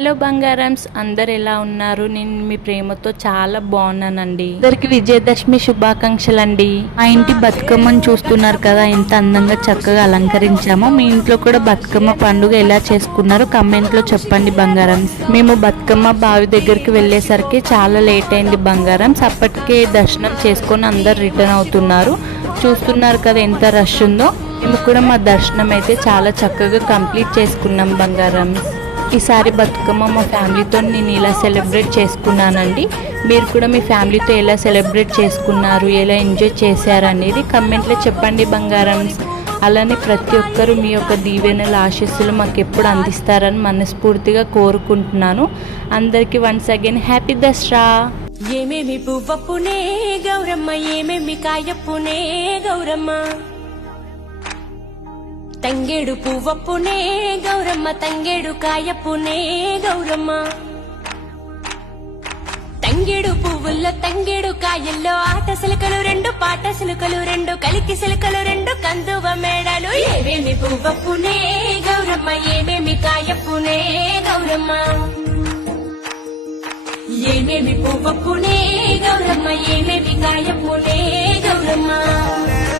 Hello బంగారమ్స్, అందరు ఎలా ఉన్నారు? నేను మీ ప్రేమతో చాలా బాగున్నానండి. అందరికి విజయదశమి శుభాకాంక్షలు అండి. మా ఇంటి బతుకమ్మను చూస్తున్నారు కదా, ఎంత అందంగా చక్కగా అలంకరించామో. మీ ఇంట్లో కూడా బతుకమ్మ పండుగ ఎలా చేసుకున్నారో కమెంట్ లో చెప్పండి బంగారమ్స్. మేము బతుకమ్మ బావి దగ్గరికి వెళ్ళేసరికి చాలా లేట్ అయింది బంగారమ్స్. అప్పటికే దర్శనం చేసుకొని అందరు రిటర్న్ అవుతున్నారు. చూస్తున్నారు కదా ఎంత రష్ ఉందో. మేము కూడా మా దర్శనం అయితే చాలా చక్కగా కంప్లీట్ చేసుకున్నాం బంగారమ్స్. ఈసారి బతుకమ్మ మా ఫ్యామిలీతో నేను ఇలా సెలబ్రేట్ చేసుకున్నానండి. మీరు కూడా మీ ఫ్యామిలీతో ఎలా సెలబ్రేట్ చేసుకున్నారు, ఎలా ఎంజాయ్ చేశారు అనేది కమెంట్లో చెప్పండి బంగారమ్స్. అలానే ప్రతి ఒక్కరూ మీ యొక్క దీవెనల ఆశీస్సులు మాకు ఎప్పుడు అందిస్తారని మనస్ఫూర్తిగా కోరుకుంటున్నాను. అందరికీ వన్స్ అగైన్ హ్యాపీ దసరా. ఏమేమి పువ్వప్పునే గౌరమ్మ, ఏమేమి కాయప్పునే గౌరమ్మ, తంగేడు పువ్వప్పునే గౌరమ్మ, తంగేడు కాయప్పునే గౌరమ్మ, తంగేడు పువ్వుల్లో తంగేడు కాయల్లో ఆట సిలుకలు రెండు, పాట సిలుకలు రెండు, కలికి సిలుకలు రెండు, కందువ మేడలు. ఏమేమి పువ్వప్పునే గౌరమ్మ, ఏమేమి కాయప్పునే గౌరమ్మ, ఏమేమి పువ్వప్పునే గౌరమ్మ, ఏమేమి కాయప్పునే గౌరమ్మ.